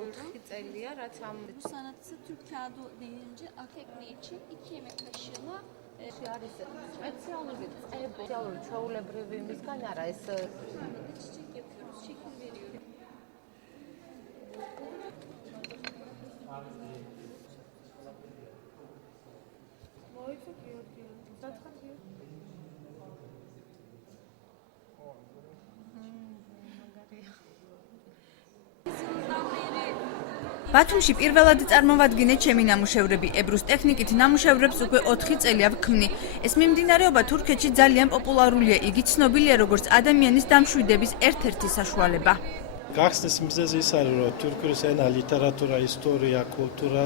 4 წელია, რაც ამ Bu sanatçı Türk kağıdı deyince akekne için 2 yemek kaşığına არის სპეციალური ჩვეულებრივი მისგან არა ეს çiçek yapıyoruz, şekil veriyoruz. ბათუმში პირველად წარმოვადგინე ჩემი ნამუშევრები. ებრუს ტექნიკით ნამუშევრებს უკვე 4 წელია ვქმნი. ეს მიმდინარეობა თურქეთში ძალიან პოპულარულია. იგი ცნობილია როგორც ადამიანის დამშვიდების ერთ-ერთი საშუალება. გახსნის მიზეზი ის არის, რომ თურქული ენა, ლიტერატურა, ისტორია, კულტურა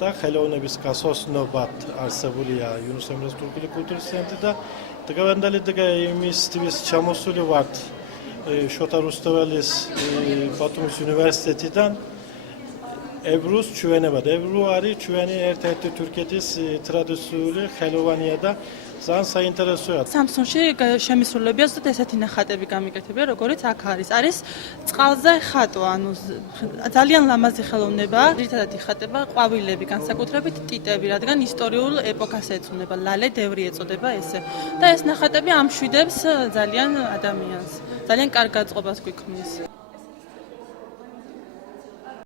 და ხელოვნების გასოსნობად არსებულია იუნესკოს თურქული კულტურის ცენტრი და დღევანდელი იმის ტიპის ჩამოსული ვართ შოთა რუსთაველის ბათუმის უნივერსიტეტიდან ებრუს ჩვენებად. ებრუ არის ჩვენი ერთ-ერთი თურქეთის ტრადიციული ხელოვანია და ძალიან საინტერესოა. სამსონში შემისრულებია ზუსტად ესეთი ნახატები გამიკეთებია, როგორიც აქ არის. არის წყალზე ხატვა, ანუ ძალიან ლამაზი ხელოვნებაა. ძირითადად იხატება ყვავილები, განსაკუთრებით ტიტები, რადგან ისტორიულ ეპოქას ეძღვნება. ლალე დევრი ეწოდება ესე. და ეს ნახატები ამშვიდებს ძალიან ადამიანს. ძალიან კარგ გაწყობას გვიქმნის.